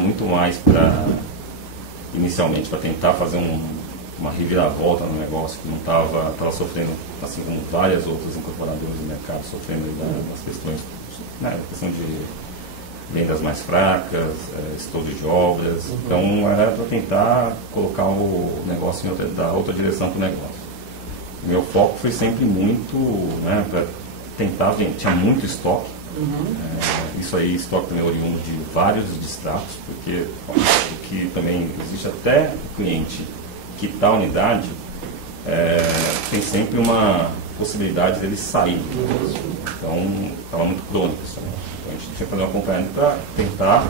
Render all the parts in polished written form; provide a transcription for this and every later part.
muito mais inicialmente para tentar fazer uma reviravolta no negócio que não estava sofrendo, assim como várias outras incorporadoras do mercado, sofrendo das questões, né, questão de vendas mais fracas, estouro de obras. Então era para tentar colocar o negócio dar outra direção para o negócio. Meu foco foi sempre muito, né, para tentar vender. Tinha muito estoque. Isso aí, estoque também oriundo de vários distratos, porque o que também existe até o cliente quitar a unidade, tem sempre uma possibilidade dele sair. Então estava muito crônico isso. Então a gente tinha que fazer um acompanhamento para tentar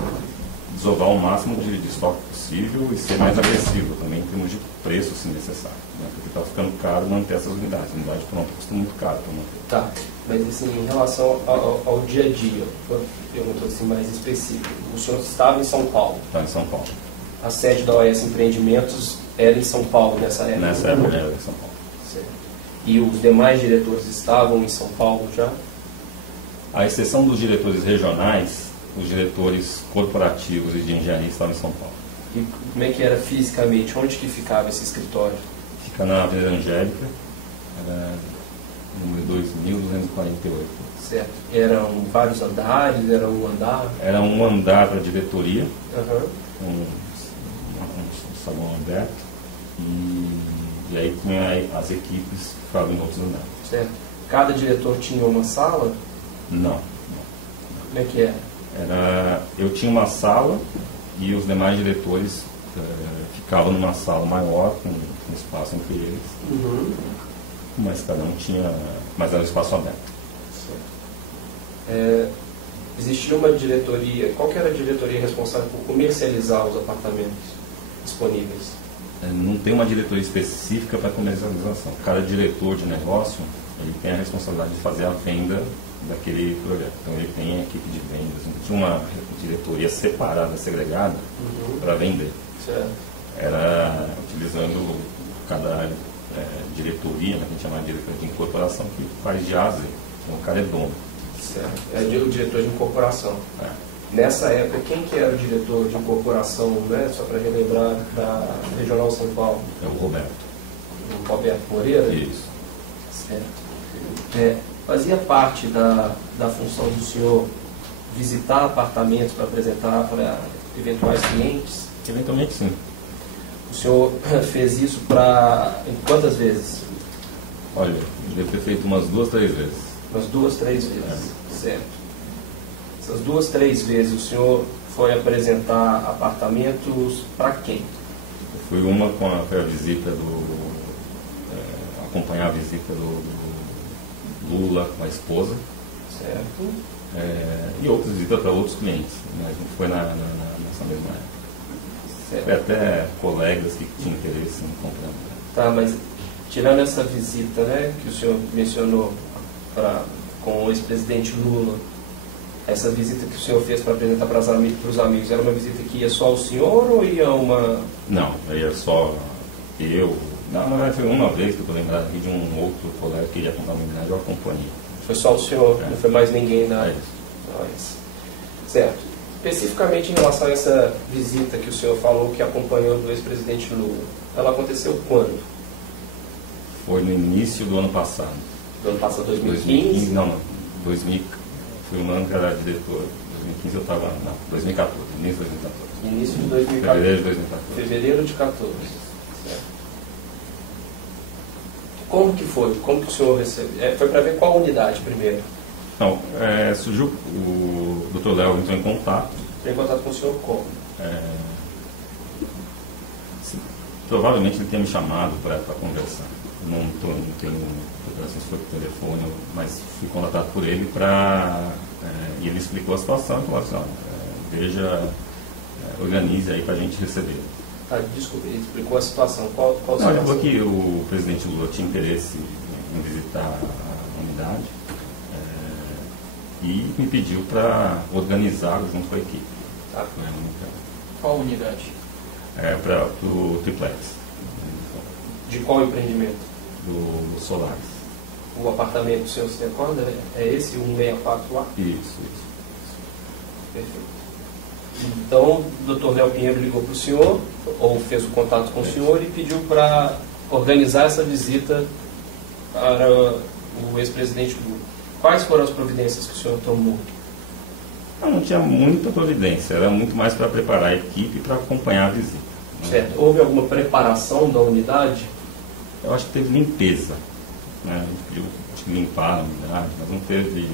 desovar o máximo de estoque possível e ser mais agressivo também em termos de preço, se necessário, né? Porque está ficando caro manter essas unidades. A unidade pronta custa muito caro para manter. Tá, mas assim, em relação ao dia a dia, uma pergunta assim mais específica. O senhor estava em São Paulo? Está em São Paulo. A sede da OS Empreendimentos era em São Paulo nessa época? Nessa época era em São Paulo. Certo. E os demais diretores estavam em São Paulo já? À exceção dos diretores regionais, os diretores corporativos e de engenharia estavam em São Paulo. E como é que era fisicamente? Onde que ficava esse escritório? Fica na Avenida Angélica, número 2248. Certo. Eram vários andares? Era um andar? Era um andar para a diretoria, Uhum. um salão aberto, e aí tinha as equipes que ficavam em outros andares. Certo. Cada diretor tinha uma sala? Não. Como é que era? Eu tinha uma sala e os demais diretores ficavam numa sala maior, com espaço entre eles, mas cada um tinha, mas era um espaço aberto. Certo. Existia uma diretoria, qual que era a diretoria responsável por comercializar os apartamentos disponíveis? Não tem uma diretoria específica para comercialização. Cada diretor de negócio ele tem a responsabilidade de fazer a venda daquele projeto. Então ele tem a equipe de vendas, não tinha uma diretoria separada, segregada para vender. Certo. Era utilizando cada diretoria, né, que a gente chama de diretoria de incorporação, que faz de A a Z. Então o cara é dono. Certo. É o diretor de incorporação. Nessa época, quem que era o diretor de incorporação, né, só para relembrar, da Regional São Paulo? É o Roberto. O Roberto Moreira? Isso. Certo. Fazia parte da função do senhor visitar apartamentos para apresentar para eventuais clientes? Eventualmente sim. O senhor fez isso em quantas vezes? Olha, eu devo ter feito umas 2, 3 vezes. Umas 2, 3 vezes, certo. Essas 2, 3 vezes o senhor foi apresentar apartamentos para quem? Foi uma foi a visita acompanhar a visita do Lula com a esposa. Certo. E outras visitas para outros clientes, mas não foi nessa mesma época. Certo. Foi até colegas que tinham interesse em comprar. Tá, mas tirando essa visita, né, que o senhor mencionou com o ex-presidente Lula, essa visita que o senhor fez para apresentar para os amigos, era uma visita que ia só o senhor ou ia uma... Não, ia só eu. Na verdade foi uma vez que eu estou lembrado aqui de um outro colega que ia comprar uma unidade, eu acompanhei. Foi só o senhor, não foi mais ninguém da... isso. Certo. Especificamente em relação a essa visita que o senhor falou que acompanhou do ex-presidente Lula, ela aconteceu quando? Foi no início do ano passado. Do ano passado, 2015? Não, 2000, foi um ano que era diretor. 2015 eu estava, não, 2014, início de 2014. Início de 2014. Fevereiro de 2014. Fevereiro de 2014. Certo. Como que foi? Como que o senhor recebeu? Foi para ver qual unidade primeiro? Não, surgiu, o Dr. Léo entrou em contato. Entrou em contato com o senhor como? Provavelmente ele tinha me chamado para conversar. Não tenho se foi por telefone, mas fui contatado por ele e ele explicou a situação e falou assim, veja, organize aí para a gente receber. Desculpe, ele explicou a situação. Qual não, ele falou que o presidente Lula tinha interesse em visitar a unidade e me pediu para organizar junto com a equipe. Tá. Qual unidade? Para o triplex. De qual empreendimento? Do Solares. O apartamento, o senhor se recorda? É esse, o 164 lá? Isso. Perfeito. Então, o Dr. Léo Pinheiro ligou para o senhor, ou fez o contato com o senhor e pediu para organizar essa visita para o ex-presidente Lula. Quais foram as providências que o senhor tomou? Não tinha muita providência, era muito mais para preparar a equipe para acompanhar a visita. Certo. Houve alguma preparação da unidade? Eu acho que teve limpeza, né? A gente pediu, acho que limpar a unidade, mas não teve,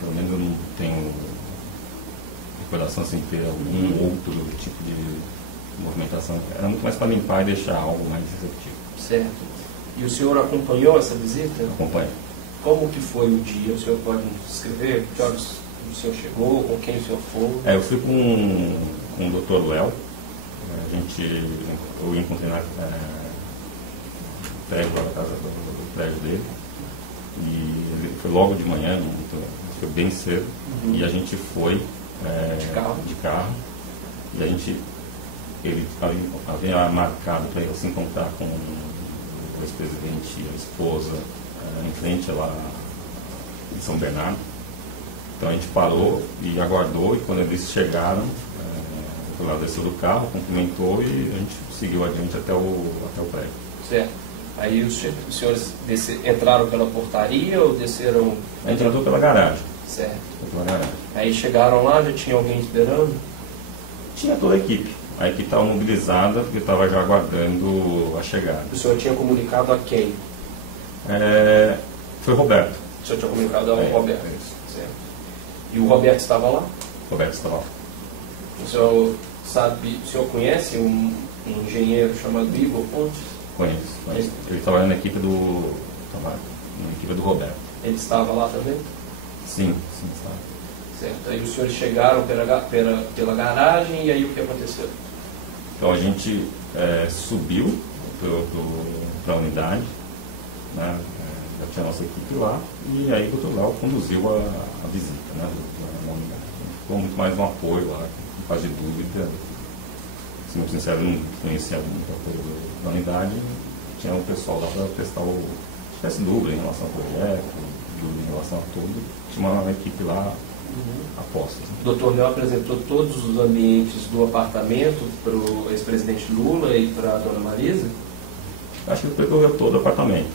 pelo menos eu não tenho recordação assim, ter algum outro tipo de movimentação. Era muito mais para limpar e deixar algo mais receptivo. Certo. E o senhor acompanhou essa visita? Acompanha. Como que foi o dia? O senhor pode nos descrever? Que horas o senhor chegou? Com quem o senhor foi? Eu fui com o Dr. Léo. Eu encontrei na prédio, na casa do prédio dele. E ele foi logo de manhã, foi bem cedo. E a gente foi de carro. E ele havia marcado para ele se encontrar com o ex-presidente e a esposa em frente lá em São Bernardo. Então a gente parou e aguardou, e quando eles chegaram, o Léo desceu do carro, cumprimentou e a gente seguiu adiante até o prédio. Certo. Aí os senhores entraram pela portaria ou desceram? A gente entrou pela garagem. Certo. Pela garagem. Aí chegaram lá, já tinha alguém esperando? Tinha toda a equipe. A equipe estava mobilizada porque estava já aguardando a chegada. O senhor tinha comunicado a quem? Foi o Roberto. O senhor tinha comunicado ao Roberto? Isso. Certo. E o Roberto estava lá? O Roberto estava lá. O senhor conhece um engenheiro chamado Igor Pontes? Conheço. Ele trabalha na equipe do Roberto. Ele estava lá também? Sim, estava. Certo. Aí os senhores chegaram pela garagem e aí o que aconteceu? Então a gente subiu para a unidade, né? Já tinha a nossa equipe lá, e aí o Dr. Léo conduziu a visita, né, na unidade. Ficou muito mais um apoio lá, em caso de dúvida. Sendo sincero, eu não conhecia muito apoio da unidade, tinha um pessoal lá para prestar se tivesse dúvida em relação ao projeto, dúvida em relação a tudo, tinha uma equipe lá a postos. O Dr. Léo apresentou todos os ambientes do apartamento para o ex-presidente Lula e para a dona Marisa? Acho que ele percorreu todo o apartamento.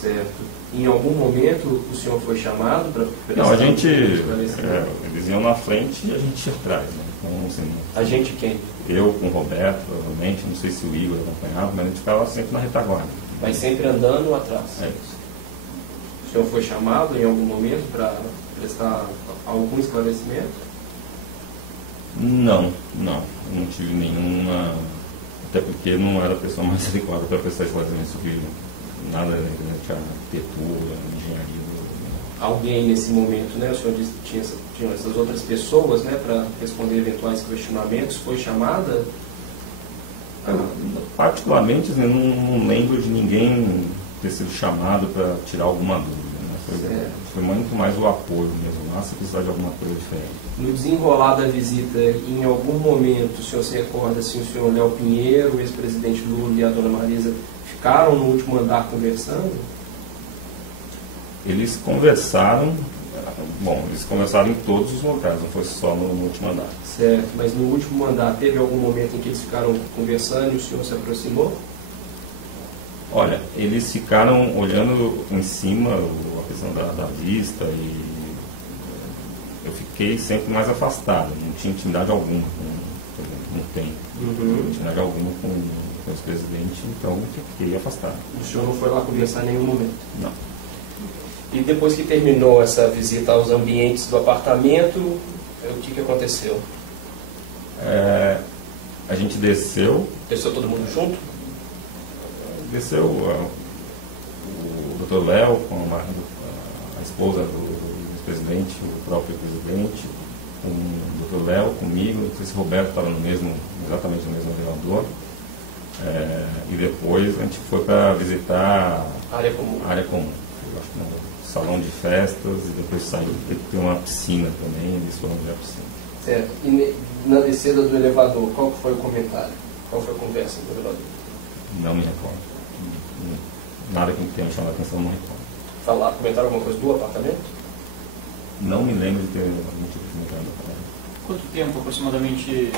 Certo. Em algum momento o senhor foi chamado para Não, eles iam na frente e a gente ia atrás, né? Então, assim, a gente quem? Eu com o Roberto, provavelmente, não sei se o Igor acompanhava, mas a gente ficava sempre na retaguarda. Mas sempre andando atrás? É isso. O senhor foi chamado em algum momento para prestar algum esclarecimento? Não tive nenhuma, até porque não era a pessoa mais adequada para prestar esclarecimento sobre nada de arquitetura, engenharia. Alguém nesse momento, né? O senhor disse que tinha essas outras pessoas, né, para responder eventuais questionamentos, foi chamada? Particularmente, eu não lembro de ninguém ter sido chamado para tirar alguma dúvida, né? Foi muito mais o apoio mesmo lá, se precisar de alguma coisa diferente. No desenrolar da visita, em algum momento, o senhor se recorda se o senhor Léo Pinheiro, o ex-presidente Lula e a dona Marisa ficaram no último andar conversando? Eles conversaram em todos os locais, não foi só no último andar. Certo, mas no último andar teve algum momento em que eles ficaram conversando e o senhor se aproximou? Olha, eles ficaram olhando em cima a questão da vista e eu fiquei sempre mais afastado, não tinha intimidade alguma, não tem intimidade alguma com o ex-presidente, então fiquei afastado. O senhor não foi lá conversar em nenhum momento? Não. E depois que terminou essa visita aos ambientes do apartamento, o que aconteceu? A gente desceu. Desceu todo mundo junto? Desceu o Dr. Léo com a esposa do presidente, o próprio presidente, com o Dr. Léo, comigo, não sei se o Roberto estava exatamente no mesmo elevador. E depois a gente foi para visitar a área comum. Eu acho que no salão de festas, e depois saiu, tem uma piscina também, eles foram ver a piscina. Certo. E na descida do elevador, qual foi o comentário? Qual foi a conversa no elevador? Não me recordo. Nada que tenha chamado a atenção, não recordo. Comentaram alguma coisa do apartamento? Não me lembro de ter algum tipo de comentário do apartamento. Quanto tempo aproximadamente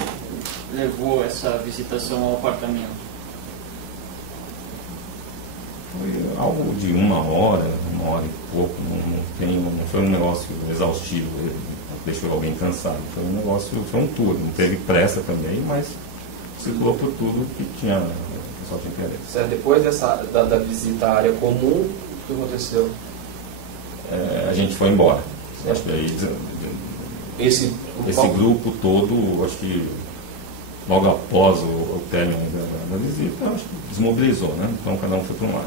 levou essa visitação ao apartamento? Foi algo de uma hora e pouco, não foi um negócio exaustivo, deixou alguém cansado. Foi um negócio, foi um tour, não teve pressa também, mas circulou por tudo que tinha, o pessoal tinha interesse. Certo. Depois da visita à área comum, o que aconteceu? A gente foi embora. Acho que aí esse grupo todo, acho que logo após o término da visita, acho que desmobilizou, né? Então cada um foi para um lado.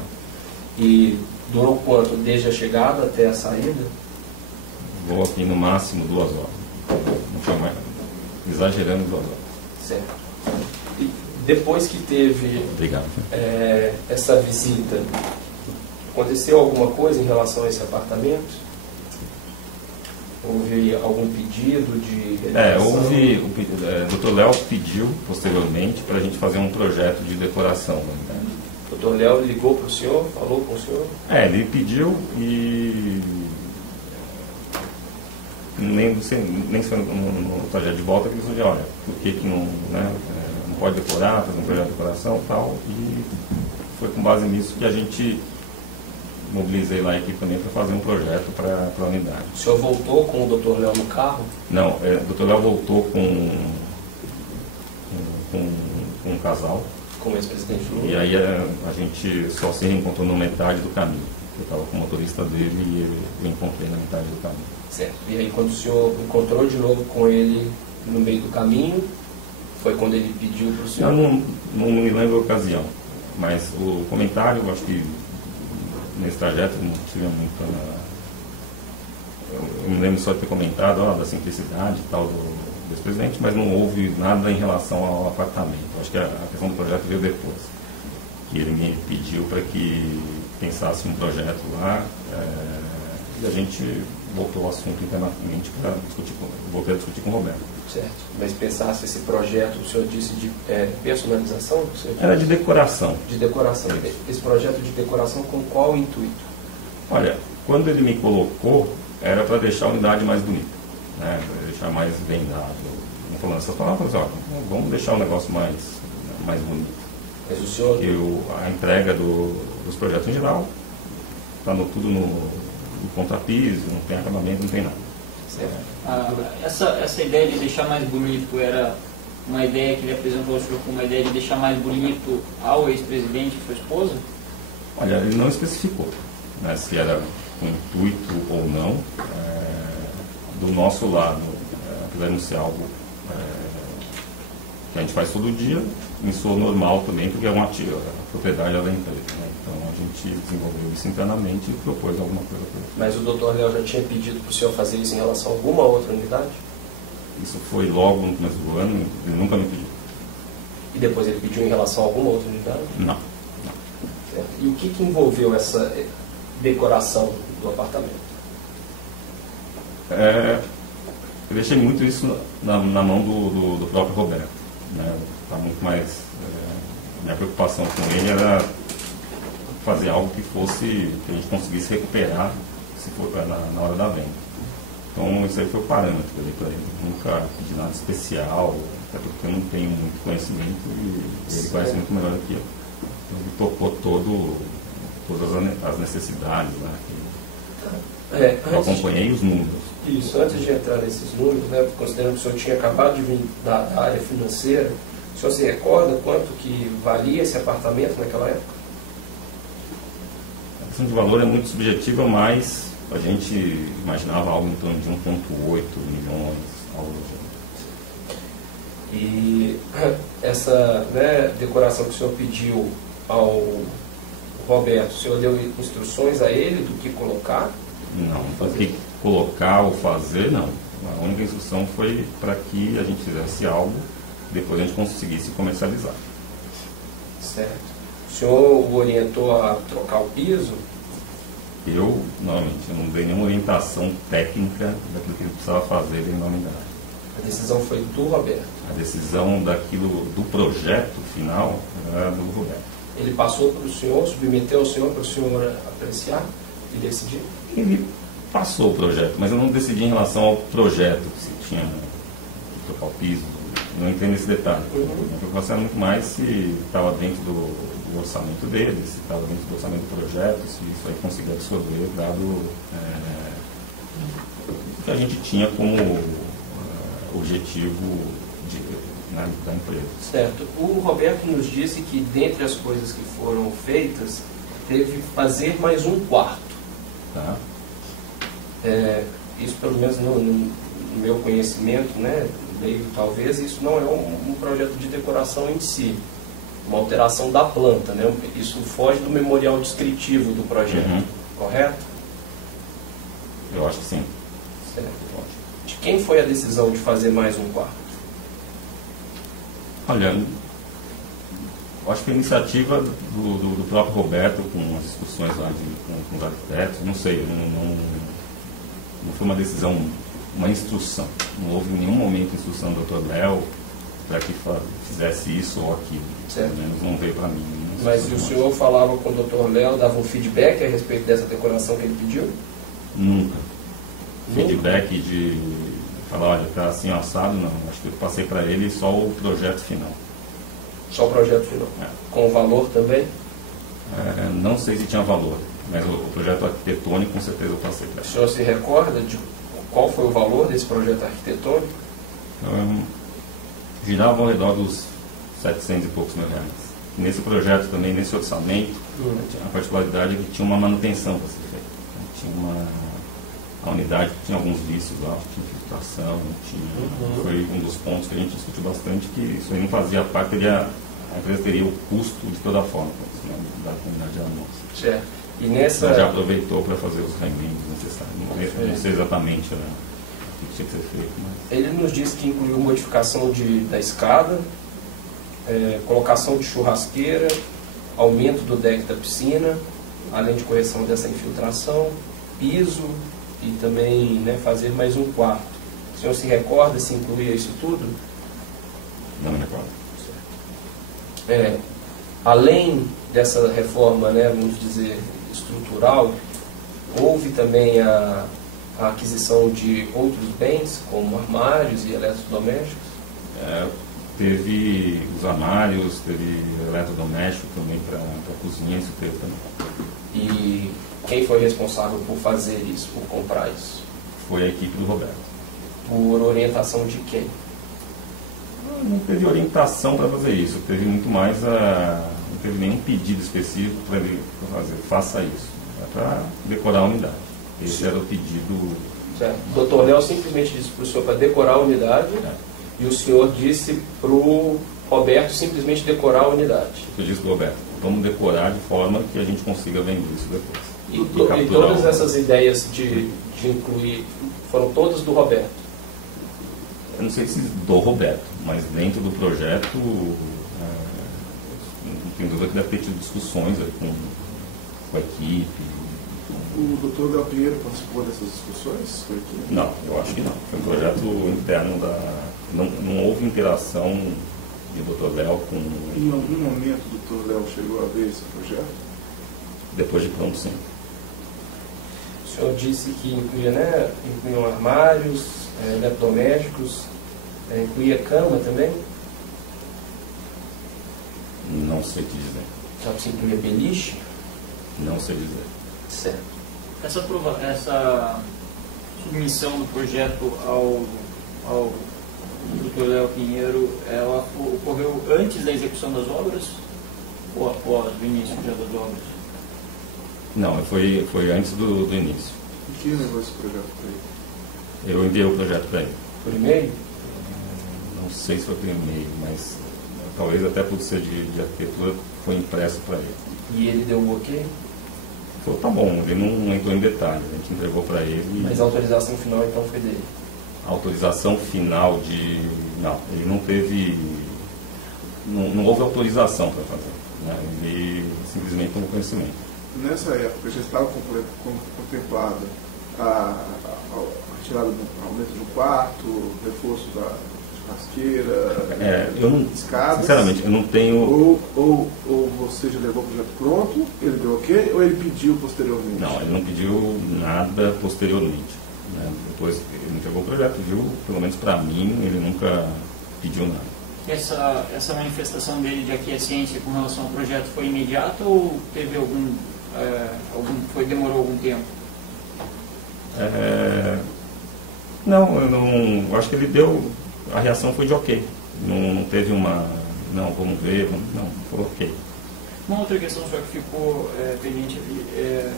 E durou quanto? Desde a chegada até a saída? Vou aqui no máximo 2 horas. Não foi mais, exagerando 2 horas. Certo. E depois que teve essa visita, aconteceu alguma coisa em relação a esse apartamento? Houve algum pedido de decoração? O Dr. Léo pediu posteriormente para a gente fazer um projeto de decoração. Né? O Dr. Léo ligou para o senhor, falou com o senhor? Ele pediu e nem foi no trajeto de volta que ele disse, olha, por que não pode decorar, fazer um projeto de decoração e tal. E foi com base nisso que a gente mobilizei lá a equipe também para fazer um projeto para a unidade. O senhor voltou com o Dr. Léo no carro? Não, o Dr. Léo voltou com um casal. Com o ex-presidente Lula? E aí a gente só se reencontrou na metade do caminho. Eu estava com o motorista dele e eu encontrei na metade do caminho. Certo. E aí quando o senhor encontrou de novo com ele no meio do caminho, foi quando ele pediu para o senhor? Eu não me lembro a ocasião, mas o comentário, eu acho que nesse trajeto não tive muita... Eu me lembro só de ter comentado da simplicidade e tal do ex-presidente, mas não houve nada em relação ao apartamento. Acho que a questão do projeto veio depois. Que ele me pediu para que pensasse um projeto lá e a gente voltou ao assunto internamente para voltar a discutir com o Roberto. Certo. Mas pensasse esse projeto, o senhor disse de personalização? Era de decoração. De decoração. Esse projeto de decoração com qual intuito? Olha, quando ele me colocou, era para deixar a unidade mais bonita, né? Para deixar mais bem dado. Não falando essas palavras, vamos deixar o negócio mais bonito. Mas o senhor... A entrega dos projetos em geral está tudo no contrapiso, não tem acabamento, não tem nada. Essa ideia de deixar mais bonito era uma ideia que ele apresentou ao senhor como uma ideia de deixar mais bonito ao ex-presidente e sua esposa? Olha, ele não especificou, né, se era com intuito ou não. Do nosso lado, apesar de não ser algo que a gente faz todo dia, me soou normal também, porque é a propriedade da empresa. Né? Então a gente desenvolveu isso internamente e propôs alguma coisa para ele. Mas o Dr. Léo já tinha pedido para o senhor fazer isso em relação a alguma outra unidade? Isso foi logo no começo do ano, ele nunca me pediu. E depois ele pediu em relação a alguma outra unidade? Não. Certo. E o que envolveu essa decoração do apartamento? Eu deixei muito isso na mão do próprio Roberto. Né? Tá muito mais... minha preocupação com ele era fazer algo que a gente conseguisse recuperar se for na hora da venda. Então isso aí foi o parâmetro que eu dei para ele. Nunca pedi nada especial, até porque eu não tenho muito conhecimento e ele conhece muito melhor do que eu. Então ele tocou todas as necessidades, né? Eu acompanhei os números. Isso, antes de entrar nesses números, né, considerando que o senhor tinha acabado de vir da área financeira, o senhor se recorda quanto que valia esse apartamento naquela época? A questão de valor é muito subjetiva, mas a gente imaginava algo em torno de 1,8 milhões, algo do gênero. E essa decoração que o senhor pediu ao Roberto, o senhor deu instruções a ele do que colocar? Não, do que colocar ou fazer, não. A única instrução foi para que a gente fizesse algo e depois a gente conseguisse comercializar. Certo. O senhor o orientou a trocar o piso? Eu não dei nenhuma orientação técnica daquilo que ele precisava fazer dentro da unidade. A decisão foi do Roberto? A decisão do projeto final era do Roberto. Ele passou para o senhor, submeteu ao senhor para o senhor apreciar e decidir? Ele passou o projeto, mas eu não decidi em relação ao projeto que trocar o piso, não entrei nesse detalhe. A preocupação era muito mais se estava dentro do orçamento dele, se estava dentro do orçamento do projeto, se isso aí conseguia absorver, dado o que a gente tinha como objetivo da empresa. Certo. O Roberto nos disse que, dentre as coisas que foram feitas, teve fazer mais um quarto. Tá? Isso, pelo menos no meu conhecimento, né, meio talvez, isso não é um projeto de decoração em si, uma alteração da planta, né? Isso foge do memorial descritivo do projeto, correto? Eu acho que sim. Certo. De quem foi a decisão de fazer mais um quarto? Olha, eu acho que a iniciativa do próprio Roberto, com as discussões lá com os arquitetos, não sei, não foi uma decisão, uma instrução. Não houve em nenhum momento instrução do Dr. Léo para que fizesse isso ou aquilo. Certo. Pelo menos não veio para mim. Mas o senhor falava com o Dr. Léo, dava um feedback a respeito dessa decoração que ele pediu? Nunca. Feedback de falar, olha, está assim assado, não. Acho que eu passei para ele só o projeto final. Só o projeto final? Com o valor também? Não sei se tinha valor, mas o projeto arquitetônico com certeza eu passei para ele. O senhor se recorda de qual foi o valor desse projeto arquitetônico? Girava ao redor dos 700 e poucos mil reais. Nesse projeto também, nesse orçamento, a particularidade é que tinha uma manutenção para ser feita. A unidade tinha alguns vícios lá, tinha infiltração, foi um dos pontos que a gente discutiu bastante, que isso aí não fazia parte, a empresa teria o custo de toda forma da comunidade da nossa. Certo. E nessa... Ela já aproveitou para fazer os remendos necessários. Não sei exatamente o que tinha que ser feito. Mas... Ele nos disse que incluiu modificação da escada, colocação de churrasqueira, aumento do deck da piscina, além de correção dessa infiltração, piso e também, né, fazer mais um quarto. O senhor se recorda se incluía isso tudo? Não me recordo. Além dessa reforma, né, vamos dizer, estrutural, houve também a aquisição de outros bens, como armários e eletrodomésticos? Teve os armários, teve eletrodoméstico também para a cozinha, isso teve também. E quem foi responsável por fazer isso, por comprar isso? Foi a equipe do Roberto. Por orientação de quem? Não teve orientação para fazer isso, teve muito mais não teve nenhum pedido específico para ele fazer, faça isso. É para decorar a unidade. Esse era o pedido. Certo. O Dr. Léo simplesmente disse para o senhor para decorar a unidade e o senhor disse para o Roberto simplesmente decorar a unidade. Eu disse para o Roberto, vamos decorar de forma que a gente consiga vender isso depois. E todas essas ideias de incluir foram todas do Roberto? Eu não sei se do Roberto, mas dentro do projeto, não tenho dúvida que deve ter tido discussões com a equipe. O doutor Del Pinheiro participou dessas discussões com a equipe? Não, eu acho que não. Foi um projeto interno não houve interação de Dr. Léo com... Em algum momento o Dr. Léo chegou a ver esse projeto? Depois de pronto, sim. O senhor disse que incluíam armários, eletrodomésticos, incluía cama também? Não sei te dizer. Sabe se incluía beliche? Não sei dizer. Certo. Essa submissão do projeto ao Dr. Léo Pinheiro, ela ocorreu antes da execução das obras ou após o início já das obras? Não, foi antes do início. E quem levou esse projeto para ele? Eu enviei o projeto para ele. Por e-mail? Não sei se foi por e-mail, mas talvez até por ser de arquitetura foi impresso para ele. E ele deu o ok? Falou, tá bom, ele não entrou em detalhe, a gente entregou para ele. Mas a autorização final então foi dele? A autorização final não, ele não teve... Não houve autorização para fazer. Né? Ele simplesmente tomou conhecimento. Nessa época já estava contemplada a retirada do aumento do quarto, reforço da churrasqueira, escadas. Sinceramente, eu não tenho... Ou você já levou o projeto pronto, ele deu ok, ou ele pediu posteriormente? Não, ele não pediu nada posteriormente. né? Depois ele entregou o projeto, viu, pelo menos para mim, ele nunca pediu nada. Essa manifestação dele de aquiescência com relação ao projeto foi imediata ou teve demorou algum tempo? Não, eu acho que ele deu, a reação foi de ok, não teve não, vamos ver, não, foi ok. Uma outra questão só que ficou pendente ali,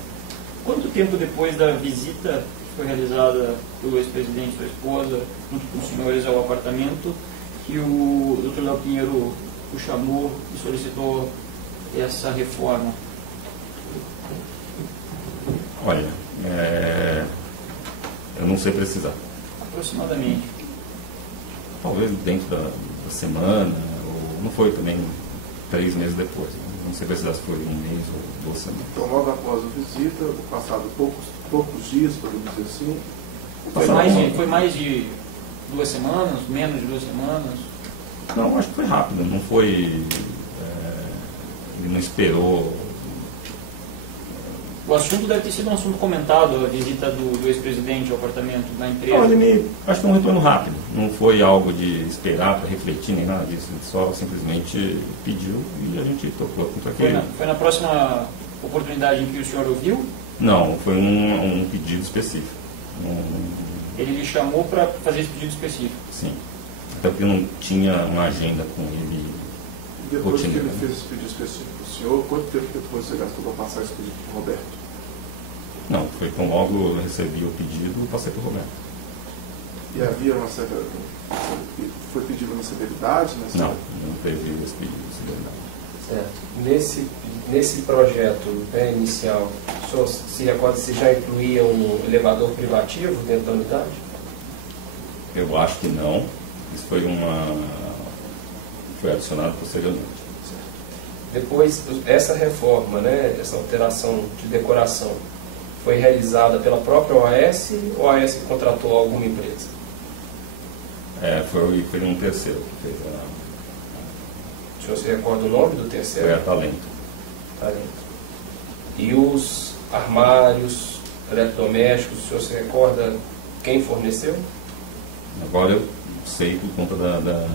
quanto tempo depois da visita que foi realizada pelo ex-presidente e sua esposa, junto com os senhores ao apartamento, que o Dr. Léo Pinheiro o chamou e solicitou essa reforma? Olha, eu não sei precisar. Aproximadamente. Talvez dentro da semana, ou não foi também 3 meses depois. Não sei precisar se foi 1 mês ou 2 semanas. Então, logo após a visita, passado poucos dias, podemos dizer assim. Foi mais de 2 semanas, menos de 2 semanas? Não, acho que foi rápido, não foi. Ele não esperou. O assunto deve ter sido um assunto comentado, a visita do ex-presidente ao apartamento da empresa. Não, acho que foi um retorno rápido, não foi algo de esperar para refletir nem nada disso, ele só simplesmente pediu e a gente tocou. Foi na próxima oportunidade em que o senhor ouviu? Não, foi um pedido específico. Ele lhe chamou para fazer esse pedido específico? Sim, até porque não tinha uma agenda com ele. Depois que ele fez esse pedido específico para o senhor, quanto tempo depois você gastou para passar esse pedido para o Roberto? Não, foi quando logo eu recebi o pedido e passei para o Roberto. E havia uma certa... Foi pedido uma severidade? Não teve esse pedido de severidade. Certo. Nesse projeto inicial, o senhor se recorda se já incluía um elevador privativo dentro da unidade? Eu acho que não. Isso foi adicionado posteriormente. Depois, essa reforma, essa alteração de decoração, foi realizada pela própria OAS ou a OAS contratou alguma empresa? Foi um terceiro que fez O senhor se recorda o nome do terceiro? Foi a Talento. E os armários eletrodomésticos, o senhor se recorda quem forneceu? Agora eu sei por conta da